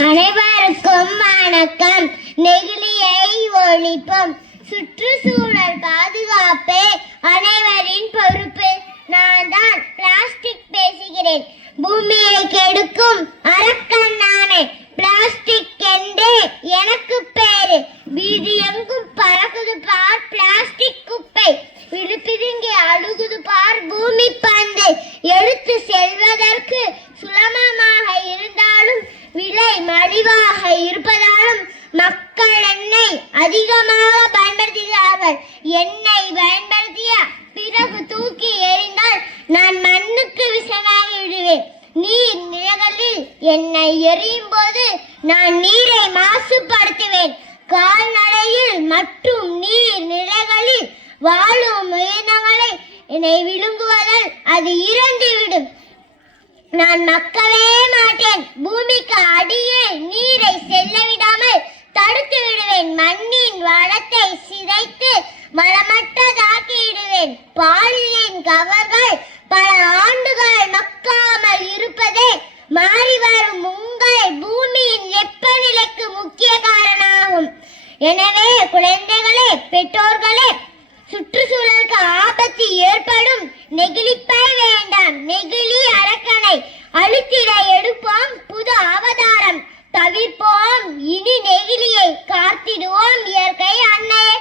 அனைவருக்கும் வணக்கம். நெகிழியை ஒழிப்போம். சுற்றுச்சூழல் பாதுகாப்பே அனைவரின் பொறுப்பு. நான் தான் பிளாஸ்டிக் பேசுகிறேன். பூமியை கெடுக்கும் அரக்கன் நானே. பிளாஸ்டிக் என்று எனக்கு பேரு. வீதி எங்கும் பறக்குது பார் பிளாஸ்டிக் குப்பை. விழுப்பிதுங்கி அழுகுது பார் பூமி பந்து. எடுத்து செல்வதற்கு மக்கள் எண்ணெய் அதிகமாக பயன்படுத்துகிறார்கள். எண்ணெய் பயன்படுத்திய பிறகு தூக்கி எறிந்தால் நான் மண்ணுக்கு விஷமாகி விடுவேன். நீர் நிலகளில் என்னை எரியும் போது நான் நீரை மாசுபடுத்துவேன். கால்நடையில் மற்றும் நீர் நிலைகளில் வாழும் உயிரினங்களை என்னை விழுங்குவதால் அது இறந்துவிடும். நான் மக்களே மாட்டேன். வளத்தை சிதைத்து வளமற்றதாக்கி விடுவேன் பாலியலின் கவர்கள் பல ஆண்டுகள் மக்காமல் இருப்பதே மாறி வரும் உங்கள் பூமியின் வெப்பநிலைக்கு முக்கிய காரணமாகும். எனவே குழந்தைகளே பெற்றோர்களே சுற்றுச்சூழலுக்கு ஆபத்து ஏற்படும் நெகிழிப்பை வேண்டாம். நெகிழி அரக்கனை அழுத்திட எடுப்போம். வெற்றியை இயற்கை அன்னையை